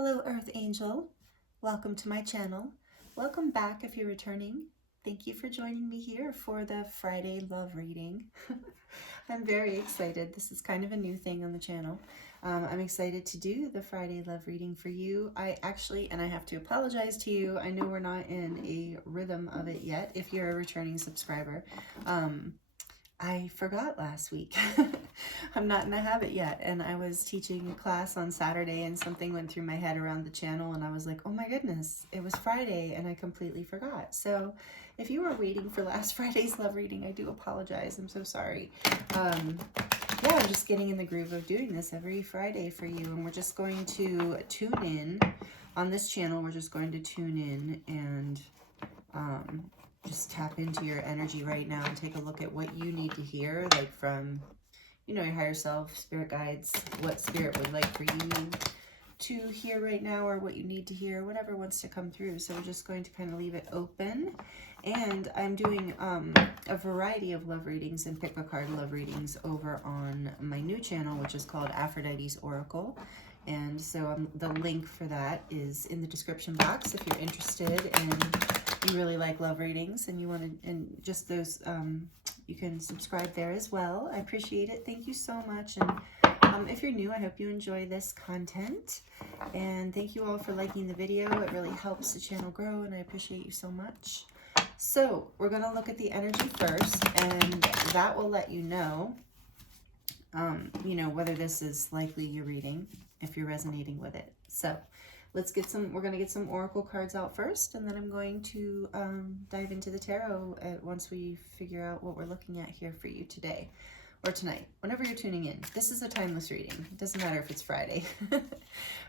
Hello, Earth Angel. Welcome to my channel. Welcome back if you're returning. Thank you for joining me here for the Friday love reading. I'm very excited. This is kind of a new thing on the channel. I'm excited to do the Friday love reading for you. I have to apologize to you, I know we're not in a rhythm of it yet if you're a returning subscriber. I forgot last week. I'm not in the habit yet, and I was teaching a class on Saturday and something went through my head around the channel and I was like, oh my goodness, it was Friday and I completely forgot. So if you were waiting for last Friday's love reading, I do apologize. I'm so sorry. Yeah, I'm just getting in the groove of doing this every Friday for you, and we're just going to tune in on this channel. We're just going to tune in and just tap into your energy right now and take a look at what you need to hear, like from, you know, your higher self, spirit guides, what spirit would like for you to hear right now, or what you need to hear, whatever wants to come through. So we're just going to kind of leave it open. And I'm doing a variety of love readings and pick a card love readings over on my new channel, which is called Aphrodite's Oracle. And so the link for that is in the description box if you're interested and you really like love readings and you want to, and just those, you can subscribe there as well. I appreciate it. Thank you so much. And if you're new, I hope you enjoy this content. And thank you all for liking the video. It really helps the channel grow, and I appreciate you so much. So we're going to look at the energy first, and that will let you know, whether this is likely your reading, if you're resonating with it. So let's get we're going to get some oracle cards out first, and then I'm going to dive into the tarot once we figure out what we're looking at here for you today or tonight, whenever you're tuning in. This is a timeless reading. It doesn't matter if it's Friday.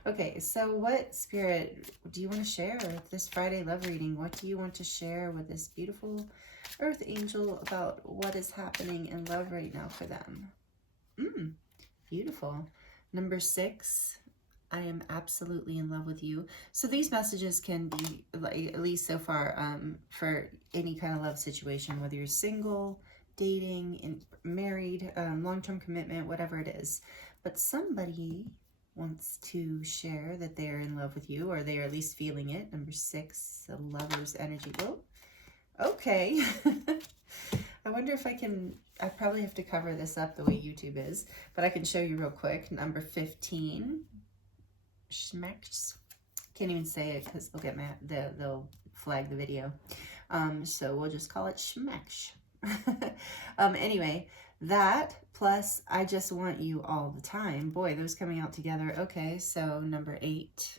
Okay, so what spirit do you want to share with this Friday love reading? What do you want to share with this beautiful earth angel about what is happening in love right now for them? Beautiful. Number 6. I am absolutely in love with you. So these messages can be, like, at least so far, for any kind of love situation, whether you're single, dating, married, long-term commitment, whatever it is. But somebody wants to share that they're in love with you, or they are at least feeling it. Number 6, the lover's energy. Whoa. Okay. I wonder if I probably have to cover this up the way YouTube is, but I can show you real quick. Number 15. Schmecks. Can't even say it because they'll get mad. They'll flag the video. So we'll just call it Schmecks. Anyway, that plus I just want you all the time. Boy, those coming out together. Okay, so number 8.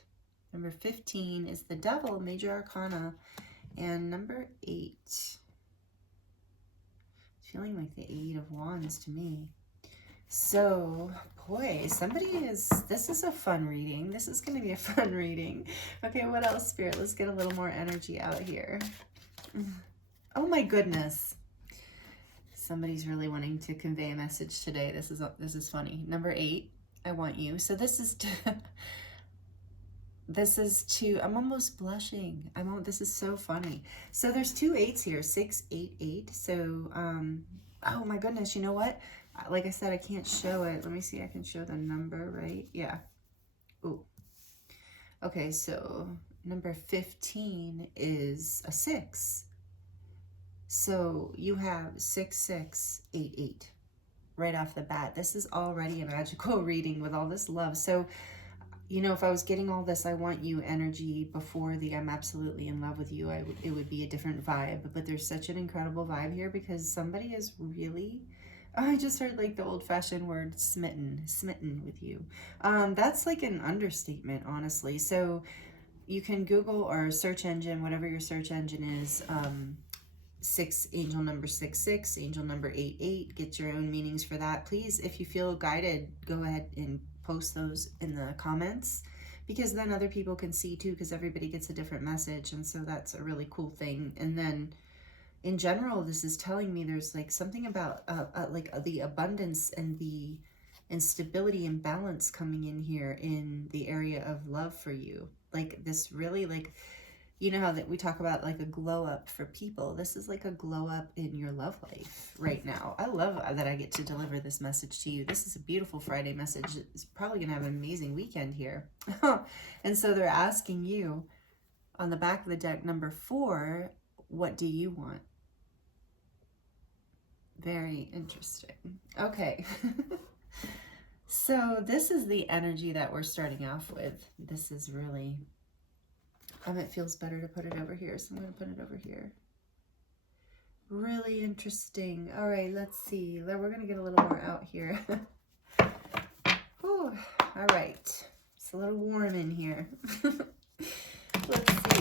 Number 15 is the Devil, Major Arcana. And number 8. Feeling like the 8 of Wands to me. So, boy, this is a fun reading. This is going to be a fun reading. Okay, what else, Spirit? Let's get a little more energy out here. Oh my goodness. Somebody's really wanting to convey a message today. This is funny. Number 8, I want you. So this is I'm almost blushing. This is so funny. So there's 2 8s here, 6, 8, 8. So, oh my goodness, you know what? Like I said, I can't show it. Let me see. I can show the number, right? Yeah. Ooh. Okay, so number 15 is a 6. So you have 6, 6, 8, 8 right off the bat. This is already a magical reading with all this love. So, you know, if I was getting all this I want you energy before the I'm absolutely in love with you, it would be a different vibe. But there's such an incredible vibe here because somebody is really... I just heard like the old-fashioned word smitten with you. That's like an understatement, honestly. So you can Google or search engine, whatever your search engine is, angel number 6, angel number 8, get your own meanings for that. Please, if you feel guided, go ahead and post those in the comments, because then other people can see too, because everybody gets a different message, and so that's a really cool thing. And then in general, this is telling me there's like something about the abundance and the stability and balance coming in here in the area of love for you. Like this really, like you know how that we talk about like a glow up for people. This is like a glow up in your love life right now. I love that I get to deliver this message to you. This is a beautiful Friday message. It's probably going to have an amazing weekend here. And so they're asking you on the back of the deck, number 4, what do you want? Very interesting. Okay. So this is the energy that we're starting off with. This is really, it feels better to put it over here, so I'm going to put it over here. Really interesting. All right, let's see. We're going to get a little more out here. Whew. All right. It's a little warm in here. Let's see.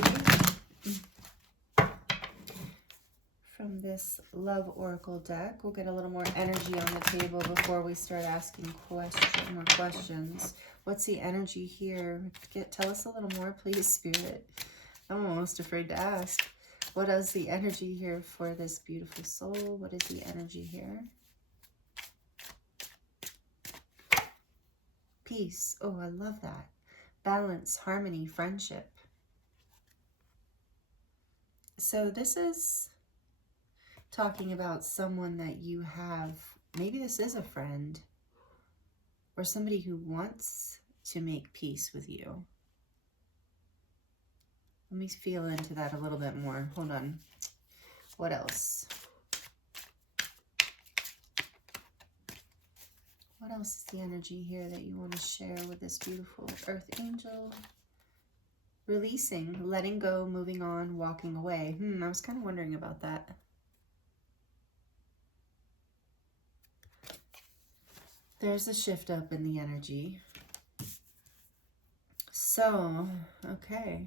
From this Love Oracle deck, we'll get a little more energy on the table before we start asking more questions. What's the energy here? Tell us a little more, please, Spirit. I'm almost afraid to ask. What is the energy here for this beautiful soul? What is the energy here? Peace. Oh, I love that. Balance, harmony, friendship. So this is talking about someone that you have. Maybe this is a friend or somebody who wants to make peace with you. Let me feel into that a little bit more. Hold on. What else? What else is the energy here that you want to share with this beautiful Earth Angel? Releasing, letting go, moving on, walking away. I was kind of wondering about that. There's a shift up in the energy. So, okay.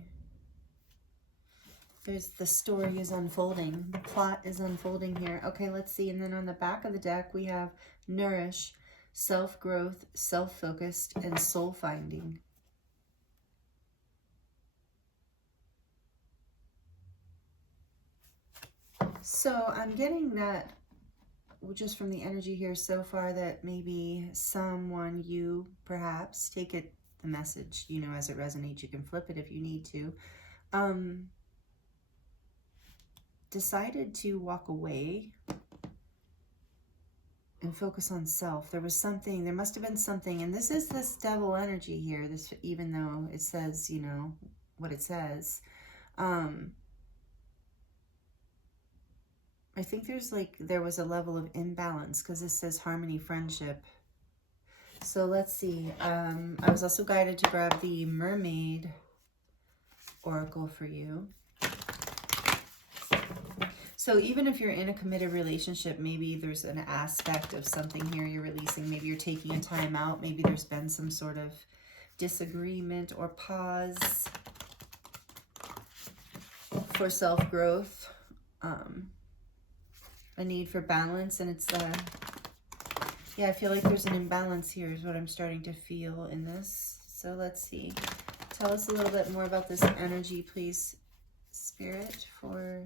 The story is unfolding. The plot is unfolding here. Okay, let's see. And then on the back of the deck, we have nourish, self-growth, self-focused, and soul-finding. So I'm getting that just from the energy here so far that maybe someone, you perhaps, take it, the message, you know, as it resonates. You can flip it if you need to. Decided to walk away and focus on self. There was something, there must have been something, and this is this devil energy here, this, even though it says, you know, what it says. I think there was a level of imbalance because this says harmony, friendship. So let's see. I was also guided to grab the Mermaid Oracle for you. So even if you're in a committed relationship, maybe there's an aspect of something here you're releasing. Maybe you're taking a time out. Maybe there's been some sort of disagreement or pause for self-growth. A need for balance, and it's yeah, I feel like there's an imbalance here is what I'm starting to feel in this. So let's see. Tell us a little bit more about this energy, please, Spirit, for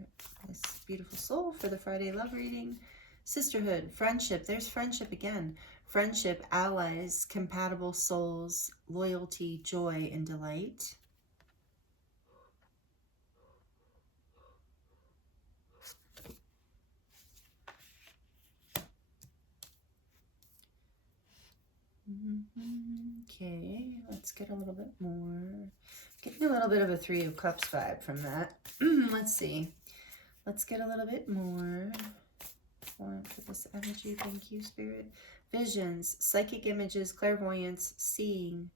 this beautiful soul for the Friday love reading. Sisterhood, friendship. There's friendship again. Friendship, allies, compatible souls, loyalty, joy, and delight. Okay, let's get a little bit more. Getting a little bit of a 3 of Cups vibe from that. Let's see. Let's get a little bit more for this energy. Thank you, Spirit. Visions, psychic images, clairvoyance, seeing,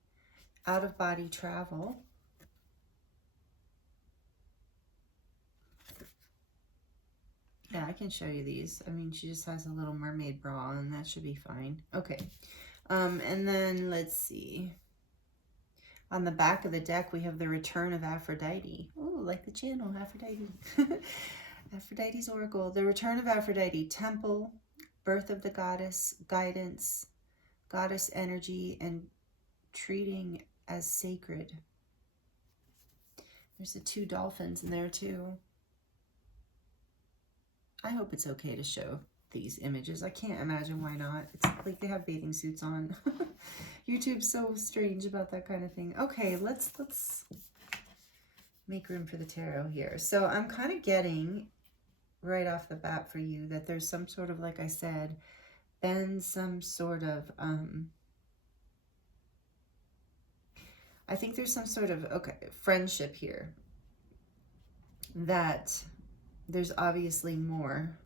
out-of-body travel. Yeah, I can show you these. I mean, she just has a little mermaid bra on. That should be fine. Okay. And then let's see. On the back of the deck, we have the return of Aphrodite. Oh, like the channel, Aphrodite. Aphrodite's Oracle. The return of Aphrodite. Temple, birth of the goddess, guidance, goddess energy, and treating as sacred. There's the 2 dolphins in there too. I hope it's okay to show these images. I can't imagine why not. It's like they have bathing suits on. YouTube's so strange about that kind of thing. Okay, let's make room for the tarot here. So I'm kind of getting right off the bat for you that there's some sort of, like I said, been some sort of, I think there's some sort of, okay, friendship here, that there's obviously more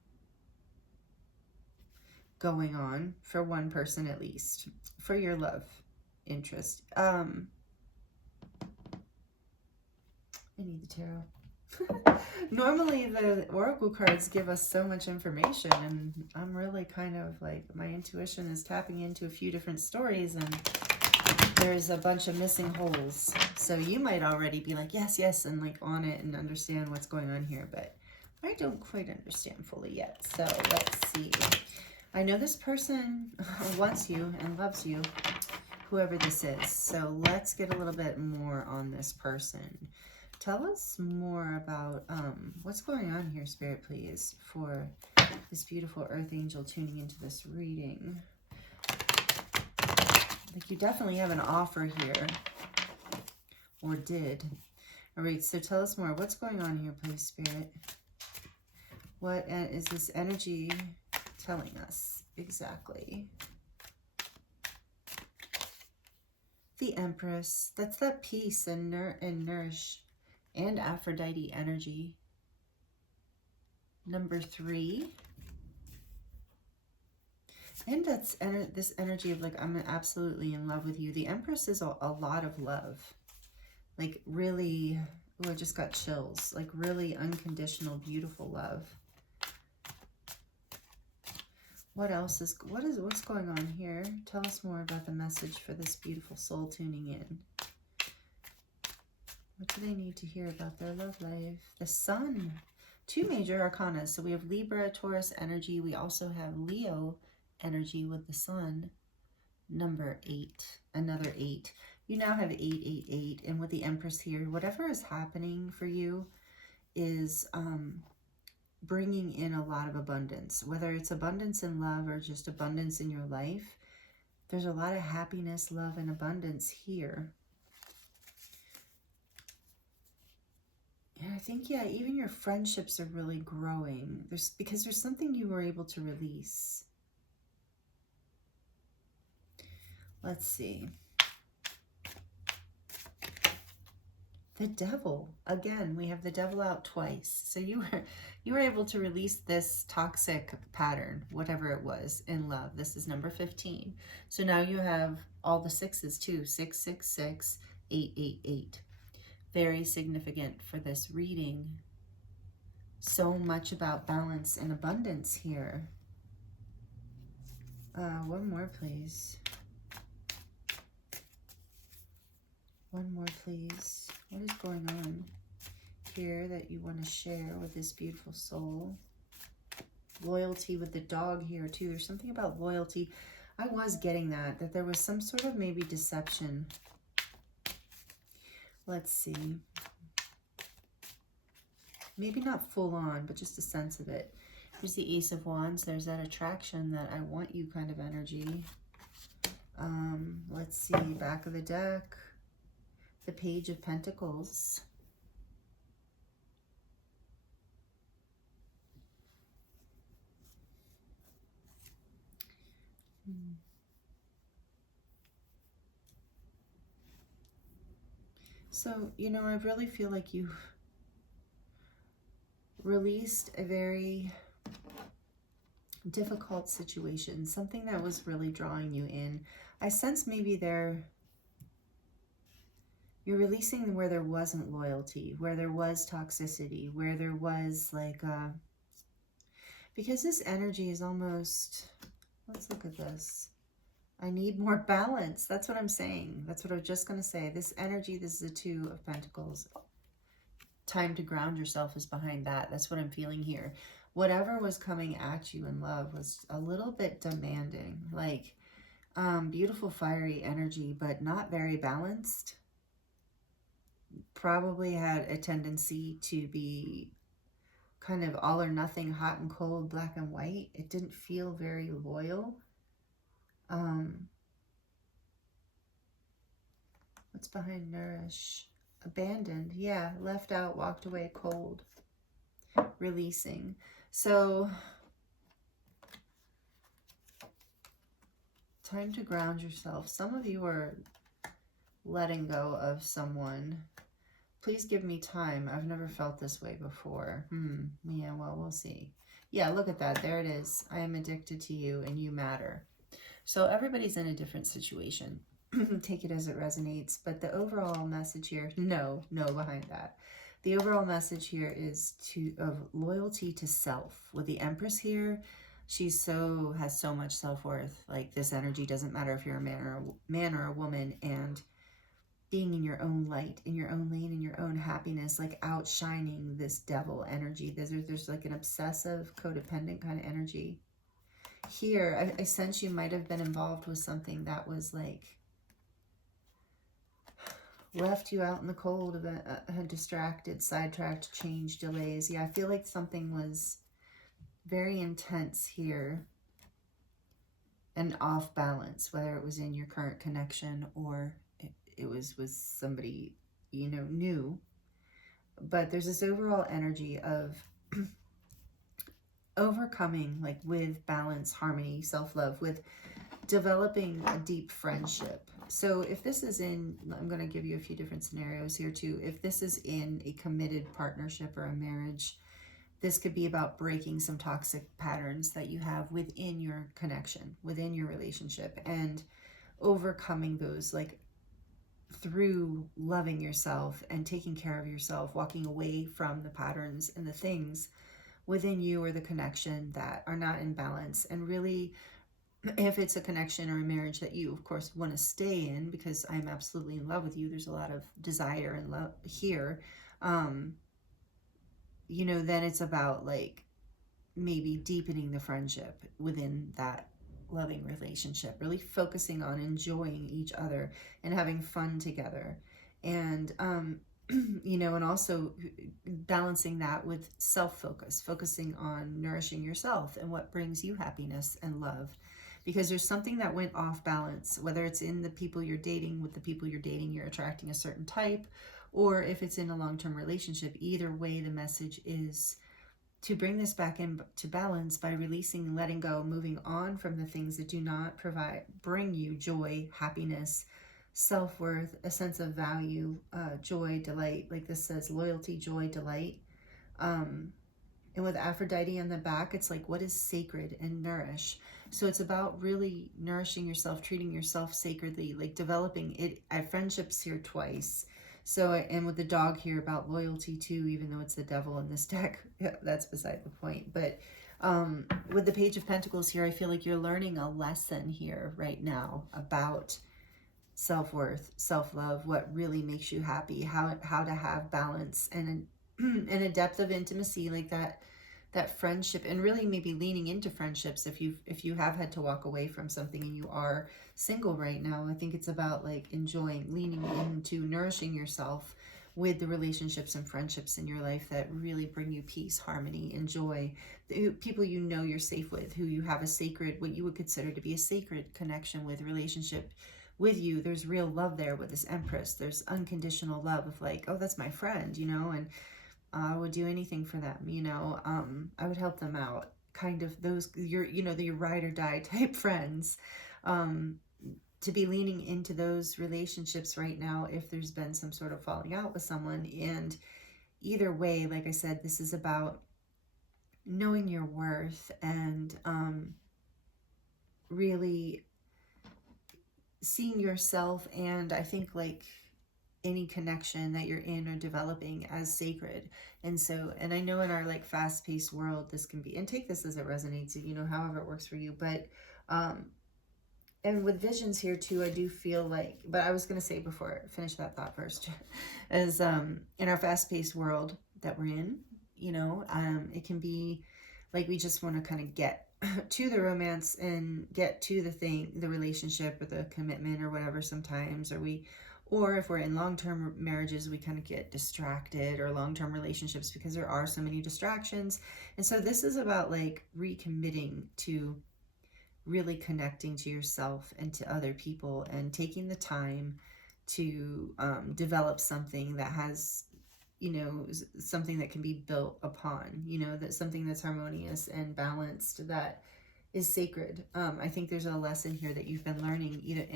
going on for one person, at least for your love interest. I need the tarot. Normally the oracle cards give us so much information, and I'm really kind of like, my intuition is tapping into a few different stories, and there's a bunch of missing holes. So you might already be like, yes, yes, and like on it and understand what's going on here, but I don't quite understand fully yet. So let's see. I know this person wants you and loves you, whoever this is. So let's get a little bit more on this person. Tell us more about what's going on here, Spirit, please, for this beautiful Earth Angel tuning into this reading. Like, you definitely have an offer here, or did. All right, so tell us more. What's going on here, please, Spirit? What is this energy telling us exactly? The Empress. That's that peace and nourish and Aphrodite energy. Number 3. And that's this energy of like, I'm absolutely in love with you. The Empress is a lot of love. Like really, oh, I just got chills. Like really unconditional, beautiful love. What's going on here? Tell us more about the message for this beautiful soul tuning in. What do they need to hear about their love life? The Sun. 2 major arcana. So we have Libra, Taurus energy. We also have Leo energy with the Sun. Number 8. Another 8. You now have 888. And with the Empress here, whatever is happening for you is bringing in a lot of abundance. Whether it's abundance in love or just abundance in your life, there's a lot of happiness, love, and abundance here. I think, yeah, even your friendships are really growing. Because there's something you were able to release. Let's see. The Devil. Again, we have the Devil out twice. So you were able to release this toxic pattern, whatever it was, in love. This is number 15. So now you have all the 6s too. 666, 888. Very significant for this reading. So much about balance and abundance here. One more, please. One more, please. What is going on here that you want to share with this beautiful soul? Loyalty with the dog here too. There's something about loyalty. I was getting that there was some sort of maybe deception. Let's see. Maybe not full on, but just a sense of it. There's the Ace of Wands. There's that attraction, that I want you kind of energy. Let's see, back of the deck. The Page of Pentacles. So, you know, I really feel like you've released a very difficult situation, something that was really drawing you in. I sense maybe you're releasing where there wasn't loyalty, where there was toxicity, where there was like, because this energy is almost, let's look at this. I need more balance. That's what I'm saying. That's what I was just going to say. This energy, this is the 2 of Pentacles. Time to ground yourself is behind that. That's what I'm feeling here. Whatever was coming at you in love was a little bit demanding. Like, beautiful fiery energy, but not very balanced. Probably had a tendency to be kind of all or nothing, hot and cold, black and white. It didn't feel very loyal. What's behind nourish? Abandoned. Yeah, left out, walked away, cold. Releasing. So, time to ground yourself. Some of you are letting go of someone. Please give me time. I've never felt this way before. Yeah, well, we'll see. Yeah, look at that. There it is. I am addicted to you and you matter. So everybody's in a different situation. Take it as it resonates. But the overall message here, no behind that. The overall message here is of loyalty to self. With the Empress here, she has so much self-worth. Like, this energy doesn't matter if you're a man or a woman, and being in your own light, in your own lane, in your own happiness, like outshining this devil energy. There's like an obsessive, codependent kind of energy. Here, I sense you might have been involved with something that was like, left you out in the cold of a distracted, sidetracked, change, delays. Yeah, I feel like something was very intense here and off balance, whether it was in your current connection or it was with somebody, you know, new. But there's this overall energy of overcoming, like, with balance, harmony, self-love, with developing a deep friendship. So if this is in, I'm going to give you a few different scenarios here too. If this is in a committed partnership or a marriage, this could be about breaking some toxic patterns that you have within your connection, within your relationship, and overcoming those, like, through loving yourself and taking care of yourself, walking away from the patterns and the things within you or the connection that are not in balance. And really, if it's a connection or a marriage that you, of course, want to stay in, because I'm absolutely in love with you, there's a lot of desire and love here, you know, then it's about, like, maybe deepening the friendship within that loving relationship, really focusing on enjoying each other and having fun together. And, you know, and also balancing that with self-focus, focusing on nourishing yourself and what brings you happiness and love. Because there's something that went off balance, whether it's in the people you're dating, with the people you're dating, you're attracting a certain type, or if it's in a long-term relationship. Either way, the message is to bring this back into balance by releasing, letting go, moving on from the things that do not bring you joy, happiness, self-worth, a sense of value, joy, delight. Like this says, loyalty, joy, delight. And with Aphrodite on the back, it's like, what is sacred and nourish? So it's about really nourishing yourself, treating yourself sacredly, like developing it. I have friendships here twice. So, and with the dog here, about loyalty too, even though it's the devil in this deck, that's beside the point. But with the Page of Pentacles here, I feel like you're learning a lesson here right now about self-worth, self-love, what really makes you happy, how to have balance and a depth of intimacy, like that friendship, and really maybe leaning into friendships if you have had to walk away from something and you are single right now. I think it's about, like, enjoying, leaning into nourishing yourself with the relationships and friendships in your life that really bring you peace, harmony, and joy. The people you know you're safe with, who you have a sacred, what you would consider to be a sacred connection with, relationship with you. There's real love there with this Empress. There's unconditional love of, like, oh, that's my friend, you know, and I would do anything for them, you know. I would help them out. Kind of those, your ride or die type friends. To be leaning into those relationships right now if there's been some sort of falling out with someone. And either way, like I said, this is about knowing your worth and really seeing yourself, and I think, like, any connection that you're in or developing as sacred. And so, and I know in our, like, fast-paced world, this can be, and take this as it resonates, you know, however it works for you. But and with visions here too, I do feel like, but I was going to say before I finish that thought first, is in our fast-paced world that we're in, you know, it can be like we just want to kind of get to the romance and get to the relationship or the commitment or whatever sometimes, or if we're in long-term marriages, we kind of get distracted, or long-term relationships, because there are so many distractions. And so this is about, like, recommitting to really connecting to yourself and to other people, and taking the time to develop something that has, you know, something that can be built upon, you know, that something that's harmonious and balanced, that is sacred. I think there's a lesson here that you've been learning, either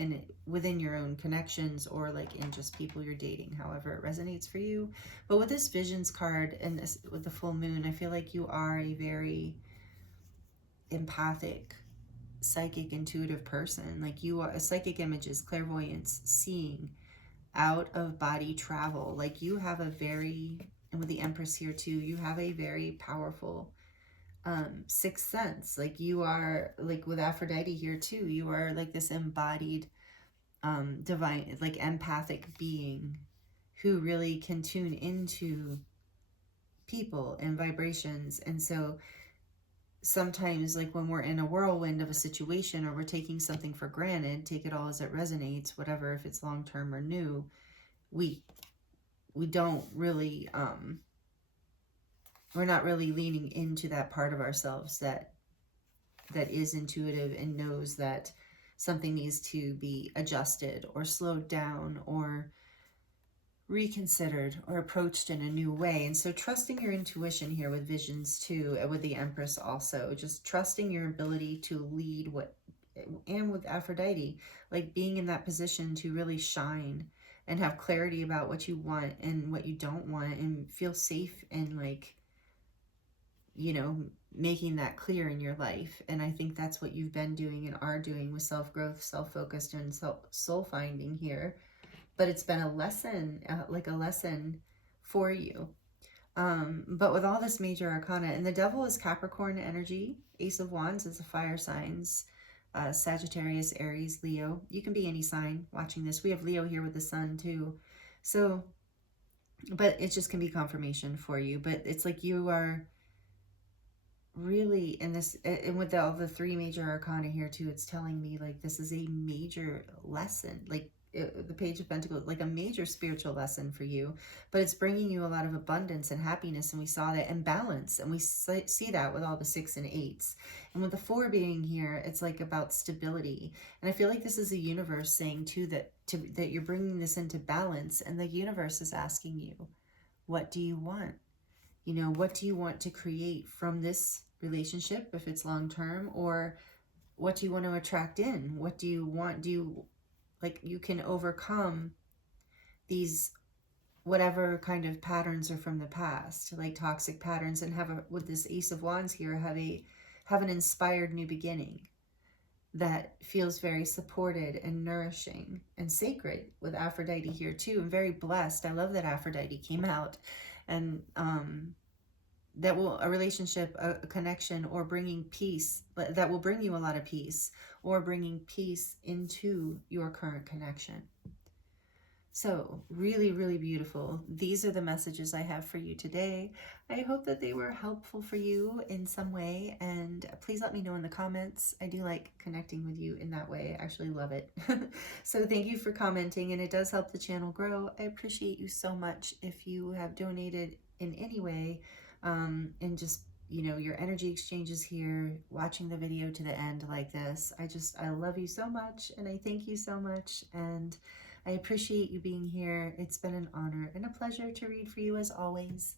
within your own connections or like in just people you're dating, however it resonates for you. But with this visions card and this with the full moon, I feel like you are a very empathic, psychic, intuitive person. Like you are a psychic images, clairvoyance, seeing, out of body travel. Like you have a very, and with the Empress here too, you have a very powerful sixth sense. Like you are, like with Aphrodite here too, you are like this embodied divine, like empathic being who really can tune into people and vibrations. And so sometimes, like when we're in a whirlwind of a situation or we're taking something for granted, take it all as it resonates, whatever, if it's long-term or new, we don't really we're not really leaning into that part of ourselves that is intuitive and knows that something needs to be adjusted or slowed down or reconsidered or approached in a new way. And so trusting your intuition here with visions too, with the Empress also, just trusting your ability to lead, what, and with Aphrodite, like being in that position to really shine and have clarity about what you want and what you don't want, and feel safe and like, you know, making that clear in your life. And I think that's what you've been doing and are doing with self-growth, self-focused, and soul finding here. But it's been a lesson, like a lesson for you. But with all this major arcana, and the Devil is Capricorn energy, Ace of Wands is the fire signs, Sagittarius, Aries, Leo. You can be any sign watching this. We have Leo here with the sun too. So, but it just can be confirmation for you. But it's like you are really in this, and with all the three major arcana here too, it's telling me like this is a major lesson, like the Page of Pentacles, like a major spiritual lesson for you, but it's bringing you a lot of abundance and happiness. And we saw that, and balance, and we see that with all the 6 and 8s, and with the 4 being here, it's like about stability. And I feel like this is a universe saying too that that you're bringing this into balance, and the universe is asking you, what do you want? You know, what do you want to create from this relationship, if it's long term, or what do you want to attract in? What do you want? Do you, like, you can overcome these whatever kind of patterns are from the past, like toxic patterns, and have a, with this Ace of Wands here, have an inspired new beginning that feels very supported and nourishing and sacred, with Aphrodite here too. I'm very blessed. I love that Aphrodite came out, and that will, a relationship, a connection, or bringing peace, that will bring you a lot of peace, or bringing peace into your current connection. So really, really beautiful. These are the messages I have for you today. I hope that they were helpful for you in some way, and please let me know in the comments. I do like connecting with you in that way. I actually love it. So thank you for commenting, and it does help the channel grow. I appreciate you so much if you have donated in any way, and just, you know, your energy exchanges here, watching the video to the end like this. I love you so much, and I thank you so much, and I appreciate you being here. It's been an honor and a pleasure to read for you as always.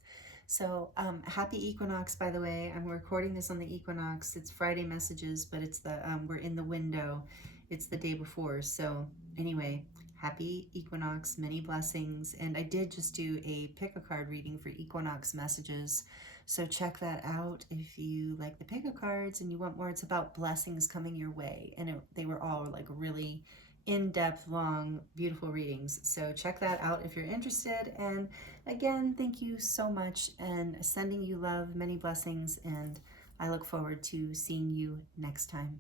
So happy equinox, by the way. I'm recording this on the equinox. It's Friday messages, but it's the we're in the window. It's the day before. So anyway, happy equinox, many blessings. And I did just do a pick a card reading for equinox messages, so check that out if you like the pick a cards and you want more. It's about blessings coming your way, and they were all like really in-depth, long, beautiful readings. So check that out if you're interested. And again, thank you so much, and sending you love, many blessings, and I look forward to seeing you next time.